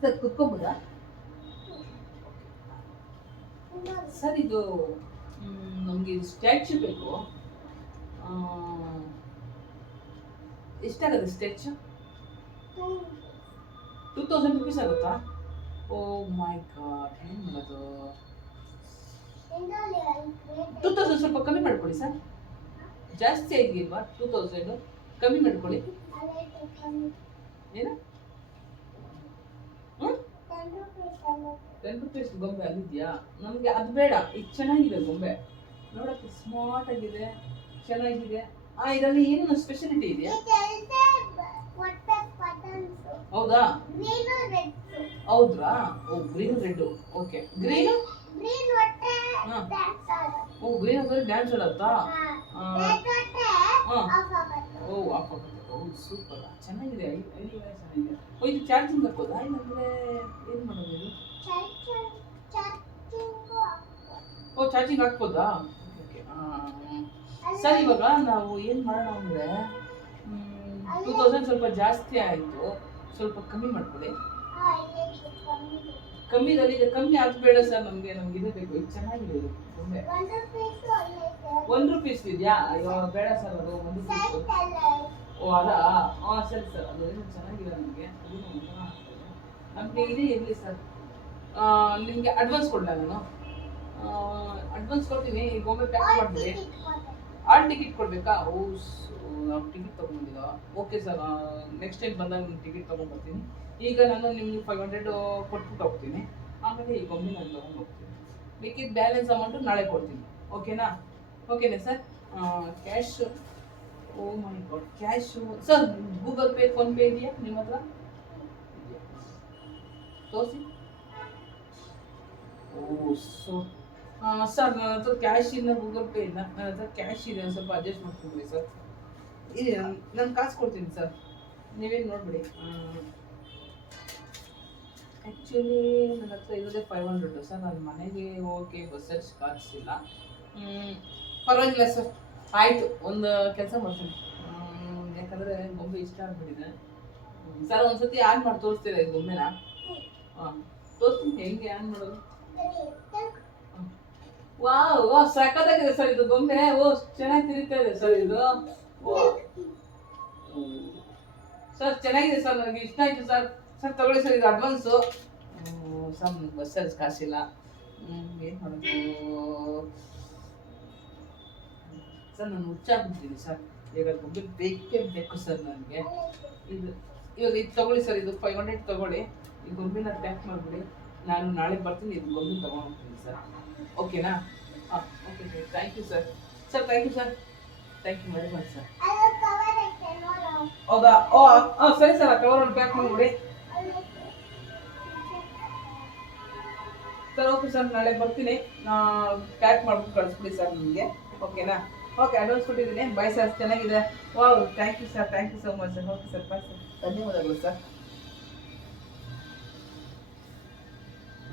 Sir ಕುತ್ಕೋಬೋದಾ sir, ಇದು ನಮಗೆ ಇದು ಸ್ಟ್ಯಾಚ್ಯೂ ಬೇಕು. ಎಷ್ಟಾಗುತ್ತೆ ಸ್ಟ್ಯಾಚ್ಯೂ ಟೂ ತೌಸಂಡ್ ರುಪೀಸ್ ಆಗುತ್ತಾ? ಓ ಮೈ ಗಾಡ್, ಏನು ಮಾಡೋದು? ಟೂ ತೌಸಂಡ್ ಸ್ವಲ್ಪ ಕಮ್ಮಿ ಮಾಡಿಕೊಡಿ ಸರ್. ಜಾಸ್ತಿ ಆಗಿಲ್ವಾ? ಟೂ ತೌಸಂಡ್ ಕಮ್ಮಿ ಮಾಡ್ಕೊಳ್ಳಿ. ಏನು? ಟೆನ್ ರುಪೀಸ್ ಗೊಂಬೆ ಅಲ್ಲಿದೆಯಾ ನಮಗೆ ಅದು ಬೇಡ. ಇದು ಚೆನ್ನಾಗಿದೆ ಗೊಂಬೆ. ನೋಡಕ್ಕೆ ಸ್ಮಾರ್ಟ್ ಆಗಿದೆ. ಚೆನ್ನಾಗಿದೆ. ಆ ಇದರಲ್ಲಿ ಏನು ಸ್ಪೆಷಾಲಿಟಿ ಇದೆಯಾ? ಹೌದಾ? ಹೌದ್ರಾ? ಓ ಗ್ರೀನ್ ರೆಡ್ ಓಕೆ ಗ್ರೀನ್ ಓ ಗ್ರೀನ್ ಡ್ಯಾನ್ಸ್ ಆಡತ್ತಾ ಓ ಆಫ್ ಓ ಸೂಪರ್. ಚೆನ್ನಾಗಿದೆ. ಐಡಿಯಾ ಚೆನ್ನಾಗಿದೆ. ಓ ಇದು ಚಾರ್ಜಿಂಗ್ ಹಾಕೋದಾ ಇಲ್ಲಾಂದ್ರೆ ಏನು ಮಾಡೋದು ಇದು? ಓ ಚಾರ್ಜಿಂಗ್ ಹಾಕ್ಬೋದಾ? ಸರ್, ಇವಾಗ ನಾವು ಏನು ಮಾಡೋಣ ಅಂದರೆ ಟೂ ತೌಸಂಡ್ ಸ್ವಲ್ಪ ಜಾಸ್ತಿ ಆಯಿತು. ಸ್ವಲ್ಪ ಕಮ್ಮಿ ಮಾಡ್ಕೊಳ್ಳಿ. ಕಮ್ಮಿದಲ್ಲಿ ಕಮ್ಮಿ ಆಗಬೇಡ ಸರ್, ನಮಗೆ, ನಮ್ಗೆ ಇದು ಬೇಕು. ಇದು ಚೆನ್ನಾಗಿದೆ ಇದು. ಒಂದು ರುಪೀಸ್ ಇದೆಯಾ? ಅಯ್ಯೋ ಬೇಡ ಸರ್ ಅದು ಒಂದು ಓ ಅದಾ ಹಾಂ ಸರಿ ಸರ್ ಅದು ಏನು ಚೆನ್ನಾಗಿಲ್ಲ ನಮಗೆ. ಅದು ನಮಗೆ ಇದೇ ಇರಲಿ ಸರ್ ನಿಮಗೆ ಅಡ್ವಾನ್ಸ್ ಕೊಡಲ ನಾನು? ಅಡ್ವಾನ್ಸ್ ಕೊಡ್ತೀನಿ. ಈಗ ಒಮ್ಮೆ ಪ್ಯಾಕ್ ಮಾಡಿಬಿಡಿ. ಆಲ್ ಟಿಕೆಟ್ ಕೊಡಬೇಕಾ? ಓ ನಾವು ಟಿಕೆಟ್ ತೊಗೊಂಡಿಲ್ಲ ಓಕೆ ಸರ್ ನೆಕ್ಸ್ಟ್ ಟೈಮ್ ಬಂದಾಗ ನಾನು ಟಿಕೆಟ್ ತೊಗೊಂಡ್ಬರ್ತೀನಿ. ಈಗ ನಾನು ನಿಮ್ಗೆ ಫೈವ್ ಹಂಡ್ರೆಡ್ ಕೊಟ್ಬಿಟ್ಟು ಹೋಗ್ತೀನಿ. ಆಮೇಲೆ ಈಗ ಒಮ್ಮೆ ನಾನು ತೊಗೊಂಡು ಹೋಗ್ತೀನಿ. ಬೇಕಿದ್ದ ಬ್ಯಾಲೆನ್ಸ್ ಅಮೌಂಟು ನಾಳೆ ಕೊಡ್ತೀನಿ. ಓಕೆನಾ ಓಕೆನಾ sir cash oh my god cash sir Google pay PhonePe ಇದೆಯಾ? ನಿಮ್ಮ ಹತ್ರ? ತೋರಿಸಿ. ಓ ಸೊ ಸರ್ ನನ್ನ ಹತ್ರ ಕ್ಯಾಶ್ ಇಲ್ಲ ಗೂಗಲ್ ಪೇ ಇಲ್ಲ. ನನ್ನ ಹತ್ರ ಕ್ಯಾಶ್ ಇದೆ ಸ್ವಲ್ಪ ಅಡ್ಜಸ್ಟ್ ಮಾಡ್ಕೊಡ್ರಿ ಸರ್ ಇದೆ ನಾನು ಕಾಸ್ ಕೊಡ್ತೀನಿ ಸರ್ ನೀವೇನು ನೋಡ್ಬಿಡಿ. ಆ್ಯಕ್ಚುಲಿ ನನ್ನ ಹತ್ರ ಇರೋದೇ ಫೈವ್ ಹಂಡ್ರೆಡು ಸರ್ ನನ್ನ ಮನೆಗೆ ಹೋಗಿ ಬಸ್ಸಲ್ಲಿ ಕಾಸಿಲ್ಲ ಪರವಾಗಿಲ್ಲ ಸರ್. ಆಯಿತು, ಒಂದು ಕೆಲಸ ಮಾಡ್ತೀನಿ. ಯಾಕಂದ್ರೆ ಗೊಂಬೆ ಇಷ್ಟ ಆಗ್ಬಿಟ್ಟಿದೆ. ಸರ್, ಒಂದ್ಸತಿ ಆನ್ ಮಾಡಿ ತೋರಿಸ್ತೀರಾ ಈ ಗೊಂಬೆನ? ತೋರಿಸ್ತೀನಿ, ಹೆಂಗೆ ಆನ್ ಮಾಡೋದು? ವಾ ಸಖತ್ತಾಗಿದೆ ಸರ್ ಇದು ಗೊಂಬೆ. ಓ, ಚೆನ್ನಾಗಿ ತಿರುಗ್ತಾ ಇದೆ ಸರ್ ಇದು. ಓ. ಸರ್, ಚೆನ್ನಾಗಿದೆ ಸರ್, ನನಗೆ ಇಷ್ಟ ಆಯ್ತು ಸರ್. ಸರ್, ತಗೊಳ್ಳಿ ಸರ್, ಇದು ಅಡ್ವಾನ್ಸು ಸರ್ ಬಸ್ಸಲ್ಲಿ ಕಾಸಿಲ್ಲ. ಏನು ಮಾಡೋದು? ಸರ್, ನಾನು ಹುಚ್ಚಾಗ್ಬಿಟ್ಟಿದ್ದೀನಿ ಸರ್. ಇವಾಗ ಮೊಬೈಲ್ ಬೇಕೇ ಬೇಕು ಸರ್ ನನಗೆ. ಇದು, ಇವಾಗ ಇದು ತೊಗೊಳ್ಳಿ ಸರ್, ಇದು ಫೈವ್ ಹಂಡ್ರೆಡ್ ತಗೊಳ್ಳಿ. ಈ ಗೊಂಬಿನ ಪ್ಯಾಕ್ ಮಾಡಿಬಿಡಿ. ನಾನು ನಾಳೆ ಬರ್ತೀನಿ, ಇದು ಗೊಂಬಿನ ತಗೊಂಡು ಹೋಗ್ತೀನಿ ಸರ್ ಓಕೆನಾ ಹಾಂ okay sir. Thank you sir. Sir thank you sir. Thank you very much sir. ಹೌದಾ? ಓ ಹಾಂ ಸರಿ ಸರ್ ಕವರ್ ಒಂದು ಪ್ಯಾಕ್ ಮಾಡಿಬಿಡಿ. ಸರ್ ಓಕೆ ಸರ್, ನಾಳೆ ಬರ್ತೀನಿ. ಪ್ಯಾಕ್ ಮಾಡ್ಬಿಟ್ಟು ಕಳಿಸ್ಬಿಡಿ ಸರ್ ನಿಮಗೆ. ಓಕೆನಾ ಓಕೆ ಅಡ್ವಾನ್ಸ್ ಕೊಟ್ಟಿದ್ದೀನಿ ಬಾಯ್ ಸರ್ ಚೆನ್ನಾಗಿದೆ. Wow thank you sir thank you so much okay sir bye sir ಧನ್ಯವಾದಗಳು ಸರ್